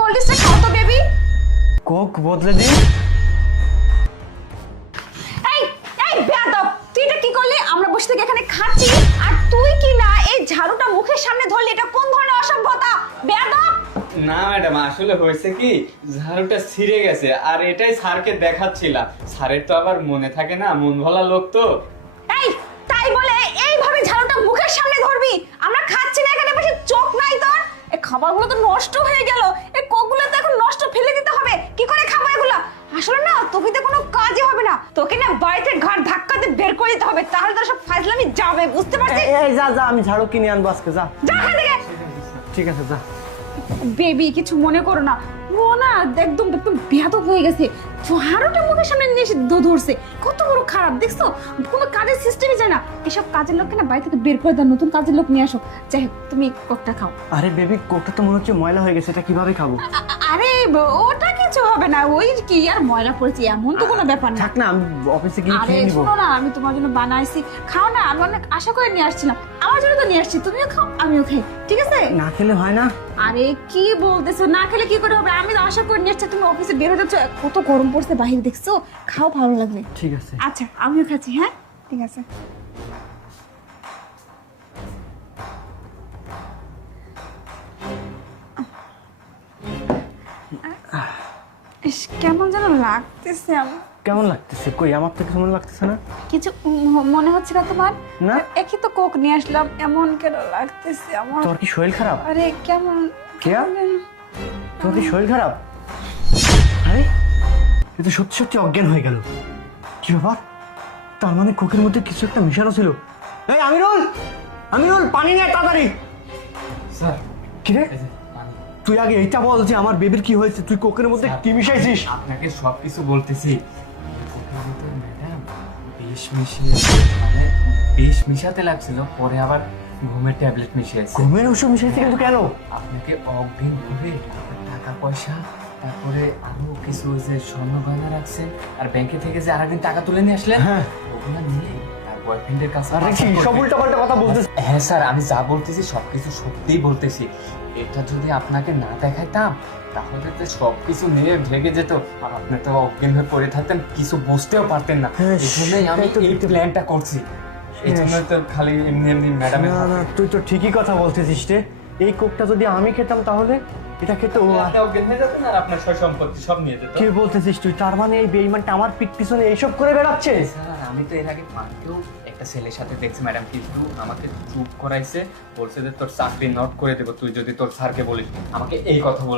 Cold ড্রিঙ্কসটা খাও তো baby. Coke বদলে দিন। এই এই বেয়াদব, তুই এটা কি করলি? আমরা বসে থেকে এখানে খাচ্ছি আর তুই কি না এই ঝাড়ুটা মুখের সামনে ধরলি, এটা কোন ধরনের অসভ্যতা বেয়াদব? না ম্যাডাম, আসলে হয়েছে কি, ঝাড়ুটা ছিঁড়ে গেছে আর এটাই স্যারকে দেখাচ্ছিলাম। স্যারের তো আবার মনে থাকে না, মন ভোলা লোক তো। এই তাই বলে এইভাবে ঝাড়ুটা মুখের সামনে ধরবি? আমরা খাচ্ছি না এখানে বসে, চোখ নাই তোর? এই খাবারগুলো তো নষ্ট হয়ে গেল, এই কোকগুলো তো এখন নষ্ট, ফেলে দিতে হবে। কি করে খাবো এগুলা? আসলে না তোকে তো কোনো কাজই হবে না, তোকে না বাড়িতে ঘাট ধাক্কাতে বের করে দিতে হবে, তাহলে তোর সব ফাজলামি যাবে, বুঝতে পারছিস? এই যা যা, আমি ঝাড়ু কিনে আনবো আজকে, যা। যা এখান থেকে। ঠিক আছে যা। বেবি কিছু মনে করো না, ও না একদম একদম বেয়াদব হয়ে গেছে। ঝাড়ুটা মুখের সামনে নিয়ে এসে ধরছে, কত বড় খারাপ দেখছো? কোনো কাজের সিস্টেমই যায় না। এসব কাজের লোককে না বাড়ি থেকে বের করে দাও, নতুন কাজের লোক নিয়ে আসো। যাই হোক তুমি কোকটা খাও। আরে বেবি, কোকটা তো মনে হচ্ছে ময়লা হয়ে গেছে, এটা কিভাবে খাবো? আরে ওটা কিছু হবে না, ওই কি আর ময়লা পড়েছে এমন তো কোনো ব্যাপার না। থাক না, আমি অফিসে গিয়ে আরে খেয়ে নিবো। শোনো না, আমি তোমার জন্য বানাইছি, খাও না। আমি অনেক আশা করে নিয়ে আসছিলাম, আমার জন্য তো নিয়ে আসছি, তুমিও খাও আমিও খাই, ঠিক আছে? না খেলে হয় না? আরে কি বলতেছো, না খেলে কি করে হবে? আমি তো আশা করে নিয়ে আসছি, তুমি অফিসে বের হয়ে যাচ্ছ, কত গরম পড়ছে বাইরে দেখছো, খাও ভালো লাগবে। ঠিক আছে। আচ্ছা আমিও খাচ্ছি, হ্যাঁ ঠিক আছে। ইস, কেমন যেন লাগতেছে আমার। কেমন লাগতেছে? কই, আমার তো কিছু মনে লাগতেছে না। কিছু মনে হচ্ছে না তোমার? না। একই তো কোক নিয়ে আসলাম, এমন কেন লাগতেছে আমার? তোর কি শরীর খারাপ? আরে কেমন কেয়া? তোর কি শরীর খারাপ? আরে এ তো সত্যি সত্যি অজ্ঞান হয়ে গেল। কি ব্যাপার? তার মানে কোকের মধ্যে কিছু একটা মিশানো ছিল। এই আমিরুল, আমিরুল পানি নিয়ে আয় তাড়াতাড়ি। স্যার কি রে, তুই আগে এইটা বল যে আমার বেবির কি হয়েছে, তুই কোকের মধ্যে কি মিশাইছিস? আপনাকে সবকিছু বলতেছি। ম্যাডাম বিষ মিশিয়ে, মানে বিষ মিশাতে লাগছিল, পরে আবার ঘুমের ট্যাবলেট মিশিয়েছে। ঘুমের ওষুধ মিশাইছে কিন্তু কেন? আপনাকে অজ্ঞান করে টাকা পয়সা, তারপরে আরো কিছু যে স্বর্ণ গয়না রাখছেন, আর ব্যাংকে থেকে যে আরেকদিন টাকা তুলে নিয়ে আসলেন, হ্যাঁ। ওগুলো নিয়ে তার বয়ফ্রেন্ডের কাছে আরে কি সব উল্টাপাল্টা কথা বলতেছিস? হ্যাঁ স্যার, আমি যা বলতেছি সবকিছু সত্যিই বলতেছি। এটা যদি আপনাকে না দেখাইতাম তাহলে তো সবকিছু নিয়ে ভেগে যেত, আর আপনি তো অজ্ঞান হয়ে পড়ে থাকতেন, কিছু বুঝতেও পারতেন না। হ্যাঁ, এই জন্যই আমি সেটাই তো এই প্ল্যানটা করছি। এই জন্যই তো খালি এমনি এমনি ম্যাডামের না না, তুই তো ঠিকই কথা বলতেছিস রে। এই কোকটা যদি আমি খেতাম তাহলে এটা খেতে ও আপনি অজ্ঞান হয়ে যেতেন আর আপনার সয় সম্পত্তি সব নিয়ে যেত। কি বলতেছিস তুই? তার মানে এই বেঈমানটা আমার পিঠ পিছনে এইসব করে বেড়াচ্ছে? স্যার আমি তো এর আগে পার্কেও একটা ছেলের সাথে দেখছি ম্যাডাম, কিন্তু আমাকে চুপ করাইছে, বলছে যে তোর চাকরি নট করে দেবো তুই যদি তোর স্যারকে বলিস। আমাকে এই কথা বল